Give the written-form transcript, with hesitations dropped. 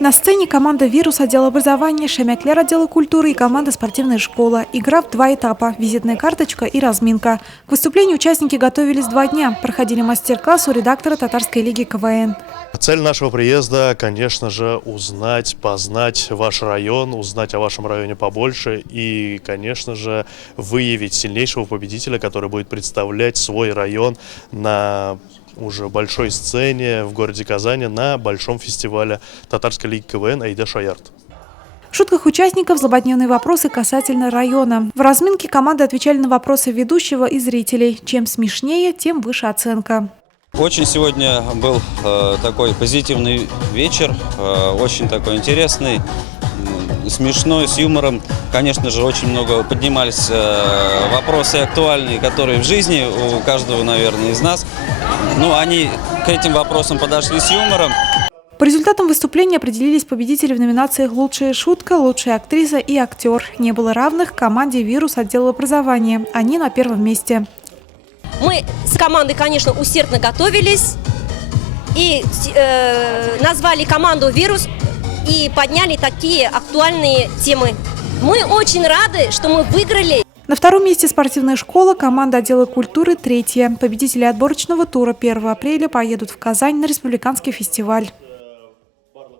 На сцене команда «Вирус» отдела образования, «Шемяклер» отдела культуры и команда «Спортивная школа». Игра в 2 этапа – визитная карточка и разминка. К выступлению участники готовились 2 дня. Проходили мастер-класс у редактора Татарской лиги КВН. Цель нашего приезда, конечно же, узнать, познать ваш район, узнать о вашем районе побольше и, конечно же, выявить сильнейшего победителя, который будет представлять свой район на уже большой сцене в городе Казани на большом фестивале Татарской лиги КВН «Айда Шаярт». В шутках участников злободневные вопросы касательно района. В разминке команды отвечали на вопросы ведущего и зрителей. Чем смешнее, тем выше оценка. Очень сегодня был такой позитивный вечер, очень такой интересный, смешной, с юмором. Конечно же, очень много поднимались вопросы актуальные, которые в жизни у каждого, наверное, из нас. Ну, они к этим вопросам подошли с юмором. По результатам выступления определились победители в номинациях «Лучшая шутка», «Лучшая актриса» и «Актер». Не было равных команде «Вирус» отдела образования. Они на первом месте. Мы с командой, конечно, усердно готовились и назвали команду «Вирус» и подняли такие актуальные темы. Мы очень рады, что мы выиграли. На втором месте «Спортивная школа», команда отдела культуры – 3-я. Победители отборочного тура 1 апреля поедут в Казань на республиканский фестиваль.